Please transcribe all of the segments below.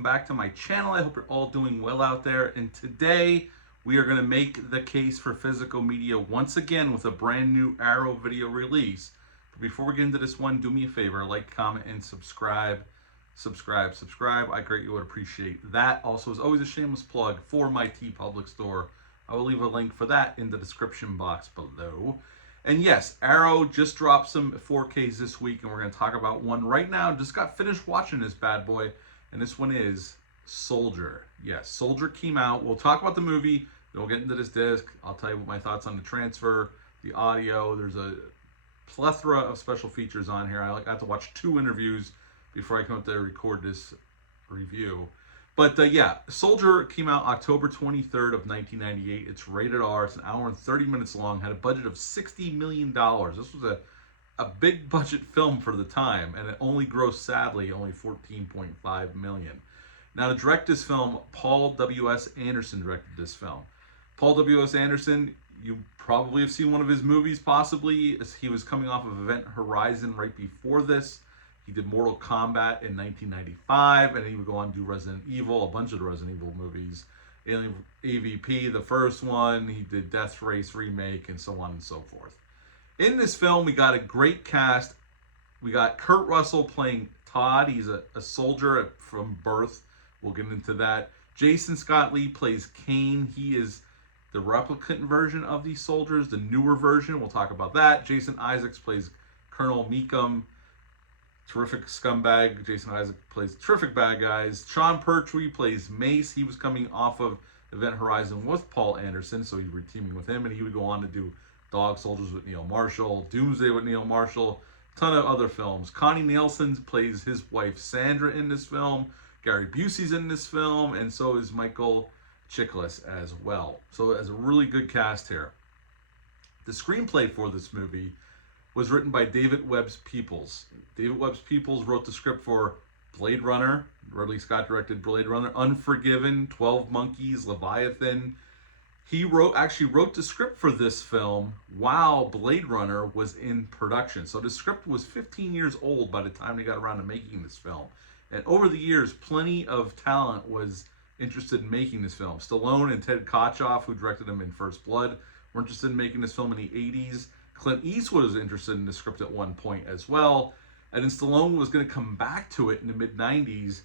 welcome back to my channel. I hope you're all doing well out there. And today we are going to make the case for physical media once again with a brand new Arrow video release. But before we get into this one, do me a favor, like, comment, and subscribe. Subscribe. I greatly would appreciate that. Also, as always, a shameless plug for my TeePublic store. I will leave a link for that in the description box below. And yes, Arrow just dropped some 4Ks this week, and we're going to talk about one right now. Just got finished watching this bad boy, and this one is Soldier. Yes, Soldier came out. We'll talk about the movie, then we'll get into this disc. I'll tell you what my thoughts on the transfer, the audio. There's a plethora of special features on here. I got to watch 2 interviews before I come up to record this review. But yeah, Soldier came out October 23rd of 1998. It's rated R. It's an hour and 30 minutes long. Had a budget of $60 million. This was a big budget film for the time, and it only grossed, sadly, only $14.5 million. Now, to direct this film, Paul W.S. Anderson directed this film. Paul W.S. Anderson, you probably have seen one of his movies, possibly. He was coming off of Event Horizon right before this. He did Mortal Kombat in 1995, and he would go on to do Resident Evil, a bunch of the Resident Evil movies. Alien AVP, the first one. He did Death Race remake, and so on and so forth. In this film, we got a great cast. We got Kurt Russell playing Todd. He's a soldier from birth. We'll get into that. Jason Scott Lee plays Kane. He is the replicant version of these soldiers, the newer version. We'll talk about that. Jason Isaacs plays Colonel Meekum. Terrific scumbag. Jason Isaac plays terrific bad guys. Sean Pertwee plays Mace. He was coming off of Event Horizon with Paul Anderson, so he was teaming with him, and he would go on to do Dog Soldiers with Neil Marshall, Doomsday with Neil Marshall, a ton of other films. Connie Nielsen plays his wife Sandra in this film. Gary Busey's in this film, and so is Michael Chiklis as well. So it has a really good cast here. The screenplay for this movie was written by David Webbs Peoples. David Webbs Peoples wrote the script for Blade Runner. Ridley Scott directed Blade Runner, Unforgiven, 12 Monkeys, Leviathan. He actually wrote the script for this film while Blade Runner was in production. So the script was 15 years old by the time they got around to making this film. And over the years, plenty of talent was interested in making this film. Stallone and Ted Kotcheff, who directed him in First Blood, were interested in making this film in the 80s. Clint Eastwood was interested in the script at one point as well. And then Stallone was going to come back to it in the mid-90s,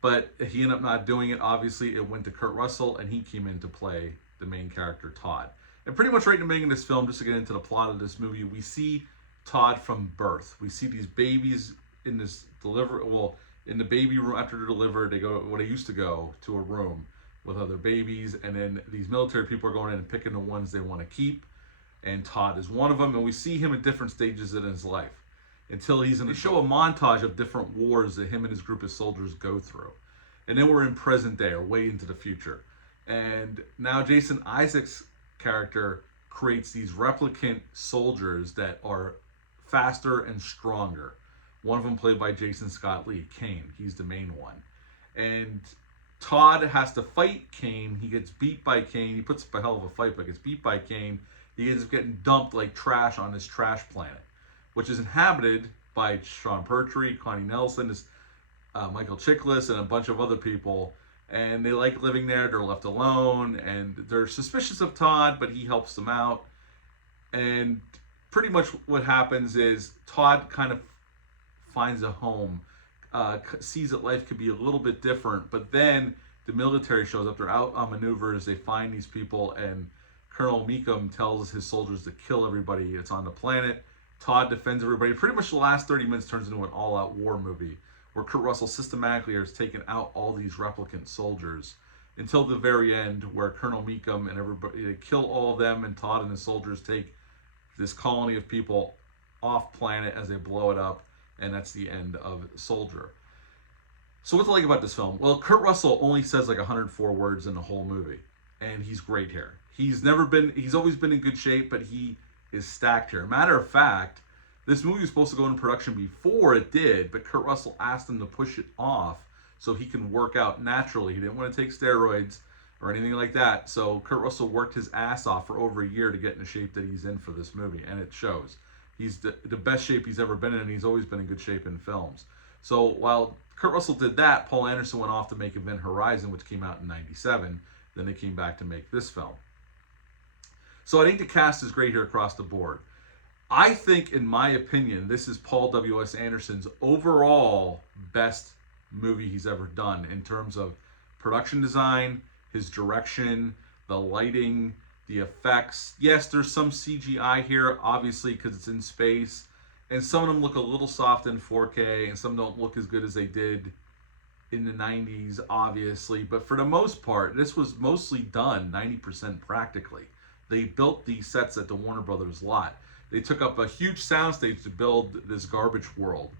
but he ended up not doing it. Obviously, it went to Kurt Russell, and he came in to play the main character, Todd. And pretty much right in the beginning of this film, just to get into the plot of this movie, we see Todd from birth. We see these babies in this in the baby room after they're delivered. They go, they used to go to a room with other babies, and then these military people are going in and picking the ones they want to keep. And Todd is one of them, and we see him at different stages in his life until he's in a show, a montage of different wars that him and his group of soldiers go through. And then we're in present day, or way into the future. And now Jason Isaacs' character creates these replicant soldiers that are faster and stronger. One of them played by Jason Scott Lee, Kane. He's the main one. And Todd has to fight Kane. He gets beat by Kane. He puts up a hell of a fight, but gets beat by Kane. He ends up getting dumped like trash on this trash planet, which is inhabited by Sean Pertwee, Connie Nielsen, Michael Chiklis, and a bunch of other people. And they like living there. They're left alone, and they're suspicious of Todd, but he helps them out. And pretty much what happens is Todd kind of finds a home, sees that life could be a little bit different, but then the military shows up. They're out on maneuvers. They find these people, and Colonel Meekum tells his soldiers to kill everybody that's on the planet. Todd defends everybody. Pretty much the last 30 minutes turns into an all-out war movie where Kurt Russell systematically has taken out all these replicant soldiers until the very end, where Colonel Meekum and everybody, they kill all of them, and Todd and his soldiers take this colony of people off planet as they blow it up, and that's the end of Soldier. So what to like about this film? Well, Kurt Russell only says like 104 words in the whole movie, and he's great here. He's always been in good shape, but he is stacked here. Matter of fact, this movie was supposed to go into production before it did, but Kurt Russell asked him to push it off so he can work out naturally. He didn't want to take steroids or anything like that. So Kurt Russell worked his ass off for over a year to get in the shape that he's in for this movie, and it shows. He's the best shape he's ever been in, and he's always been in good shape in films. So while Kurt Russell did that, Paul Anderson went off to make Event Horizon, which came out in '97. Then they came back to make this film. So I think the cast is great here across the board. I think, in my opinion, this is Paul W.S. Anderson's overall best movie he's ever done in terms of production design, his direction, the lighting, the effects. Yes, there's some CGI here, obviously, because it's in space. And some of them look a little soft in 4K, and some don't look as good as they did in the 90s, obviously. But for the most part, this was mostly done 90% practically. They built these sets at the Warner Brothers lot. They took up a huge soundstage to build this garbage world.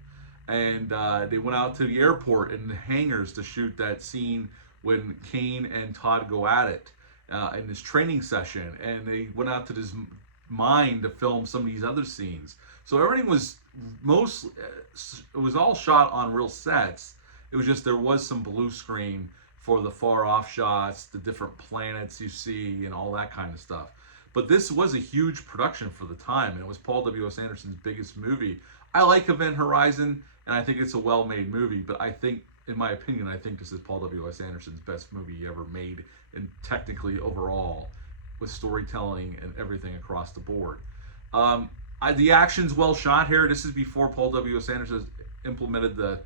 And they went out to the airport and the hangars to shoot that scene when Kane and Todd go at it in this training session. And they went out to this mine to film some of these other scenes. So everything was it was all shot on real sets. It was just there was some blue screen for the far off shots, the different planets you see, and all that kind of stuff. But this was a huge production for the time, and it was Paul W.S. Anderson's biggest movie. I like Event Horizon, and I think it's a well-made movie, but I think, in my opinion, I think this is Paul W.S. Anderson's best movie he ever made, and technically overall, with storytelling and everything across the board. The action's well shot here. This is before Paul W.S. Anderson implemented the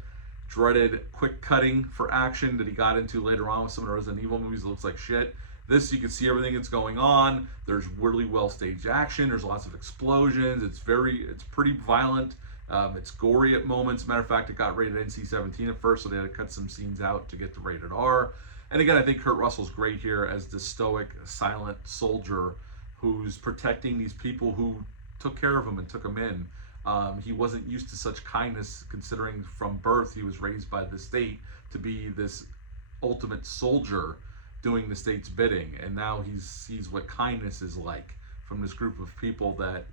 dreaded quick cutting for action that he got into later on with some of the Resident Evil movies. It looks like shit. This, you can see everything that's going on. There's really well staged action. There's lots of explosions. It's pretty violent. It's gory at moments. Matter of fact, it got rated NC-17 at first, so they had to cut some scenes out to get to rated R. And again, I think Kurt Russell's great here as the stoic, silent soldier who's protecting these people who took care of him and took him in. He wasn't used to such kindness, considering from birth he was raised by the state to be this ultimate soldier doing the state's bidding, and now he sees what kindness is like from this group of people that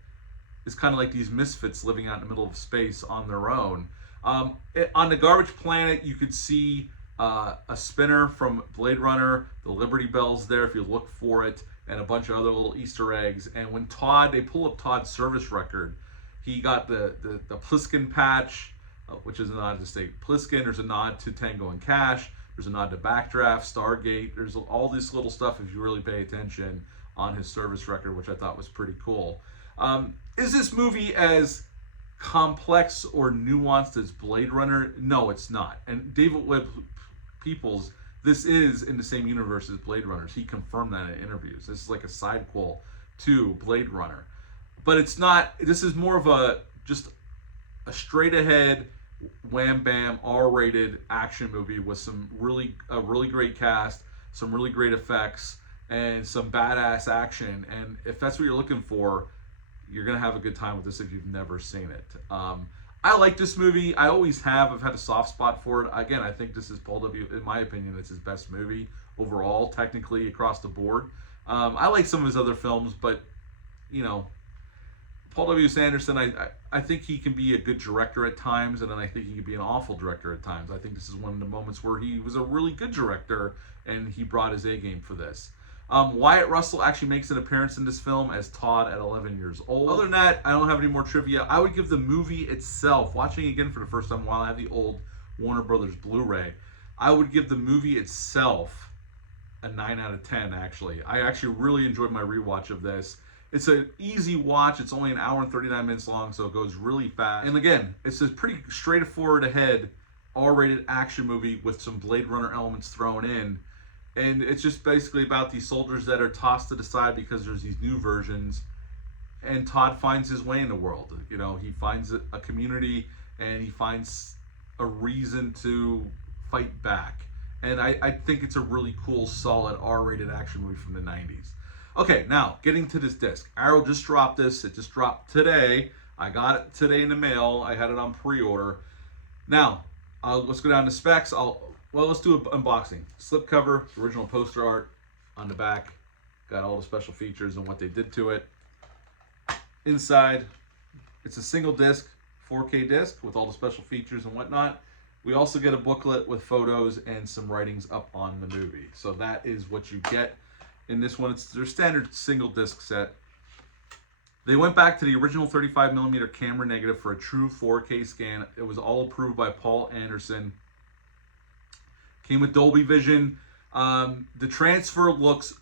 is kind of like these misfits living out in the middle of space on their own. On the garbage planet, you could see a spinner from Blade Runner, the Liberty Bell's there if you look for it, and a bunch of other little Easter eggs. And when they pull up Todd's service record, he got the Pliskin patch, which is a nod to State Pliskin. There's a nod to Tango and Cash. There's a nod to Backdraft, Stargate. There's all this little stuff if you really pay attention on his service record, which I thought was pretty cool. Is this movie as complex or nuanced as Blade Runner? No, it's not. And David Webb Peoples, this is in the same universe as Blade Runner. He confirmed that in interviews. This is like a sidequel to Blade Runner. But it's not, this is more of just a straight ahead, wham bam, R-rated action movie with a really great cast, some really great effects, and some badass action. And if that's what you're looking for, you're gonna have a good time with this if you've never seen it. I like this movie. I always have. I've had a soft spot for it. Again, I think this is Paul W. In my opinion, it's his best movie overall, technically across the board. I like some of his other films, but you know, Paul W. Anderson, I think he can be a good director at times, and then I think he can be an awful director at times. I think this is one of the moments where he was a really good director, and he brought his A game for this. Wyatt Russell actually makes an appearance in this film as Todd at 11 years old. Other than that, I don't have any more trivia. I would give the movie itself, watching it again for the first time while I have the old Warner Brothers Blu-ray, I would give the movie itself a 9 out of 10, actually. I actually really enjoyed my rewatch of this. It's an easy watch. It's only an hour and 39 minutes long, so it goes really fast. And again, it's a pretty straightforward ahead R-rated action movie with some Blade Runner elements thrown in. And it's just basically about these soldiers that are tossed to the side because there's these new versions. And Todd finds his way in the world. You know, he finds a community and he finds a reason to fight back. And I think it's a really cool, solid R-rated action movie from the 90s. Okay, now, getting to this disc. Arrow just dropped this. It just dropped today. I got it today in the mail. I had it on pre-order. Now, let's go down to specs. Let's do an unboxing. Slipcover, original poster art on the back. Got all the special features and what they did to it. Inside, it's a single disc, 4K disc with all the special features and whatnot. We also get a booklet with photos and some writings up on the movie. So that is what you get in this one. It's their standard single disc set. They went back to the original 35mm camera negative for a true 4K scan. It was all approved by Paul Anderson. Came with Dolby Vision. The transfer looks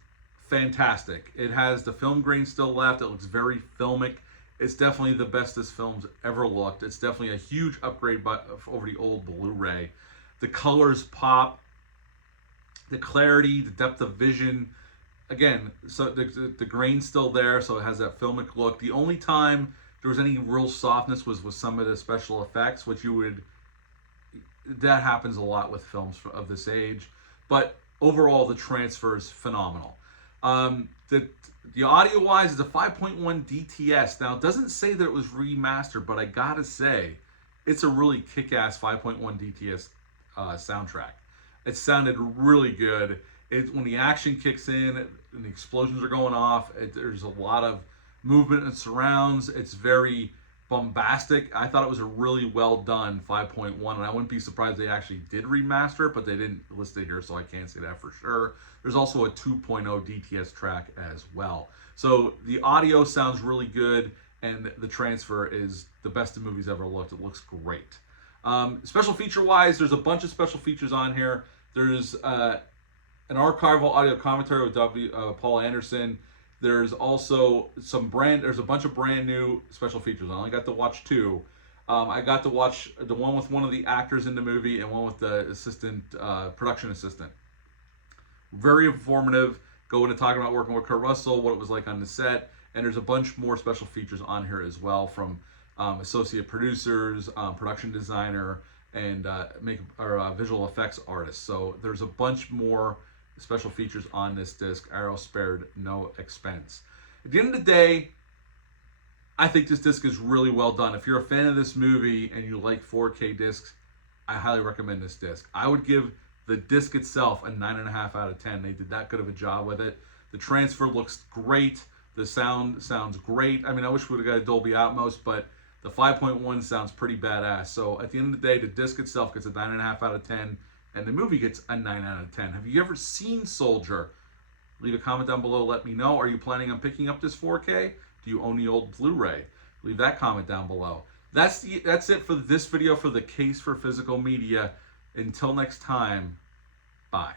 fantastic. It has the film grain still left. It looks very filmic. It's definitely the best this film's ever looked. It's definitely a huge upgrade over the old Blu-ray. The colors pop. The clarity, the depth of vision. Again, so the grain's still there, so it has that filmic look. The only time there was any real softness was with some of the special effects, which that happens a lot with films of this age. But overall, the transfer is phenomenal. The audio-wise is a 5.1 DTS. Now, it doesn't say that it was remastered, but I gotta say, it's a really kick-ass 5.1 DTS soundtrack. It sounded really good. When the action kicks in and the explosions are going off, there's a lot of movement and surrounds. It's very bombastic. I thought it was a really well done 5.1, and I wouldn't be surprised they actually did remaster it, but they didn't list it here, so I can't say that for sure. There's also a 2.0 DTS track as well. So the audio sounds really good, and the transfer is the best the movie's ever looked. It looks great. Special feature wise, there's a bunch of special features on here. There's an archival audio commentary with Paul Anderson. There's also there's a bunch of brand new special features. I only got to watch 2. I got to watch the one with one of the actors in the movie and one with the production assistant. Very informative. Go into talking about working with Kurt Russell, what it was like on the set, and there's a bunch more special features on here as well from associate producers, production designer, and visual effects artists. So there's a bunch more special features on this disc. Arrow spared no expense. At the end of the day, I think this disc is really well done. If you're a fan of this movie and you like 4K discs, I highly recommend this disc. I would give the disc itself a 9.5 out of 10. They did that good of a job with it. The transfer looks great. The sound sounds great. I mean, I wish we would have got a Dolby Atmos, but the 5.1 sounds pretty badass. So at the end of the day, the disc itself gets a 9.5 out of 10, and the movie gets a 9 out of 10. Have you ever seen Soldier? Leave a comment down below. Let me know. Are you planning on picking up this 4K? Do you own the old Blu-ray? Leave that comment down below. That's it for this video for the case for physical media. Until next time, bye.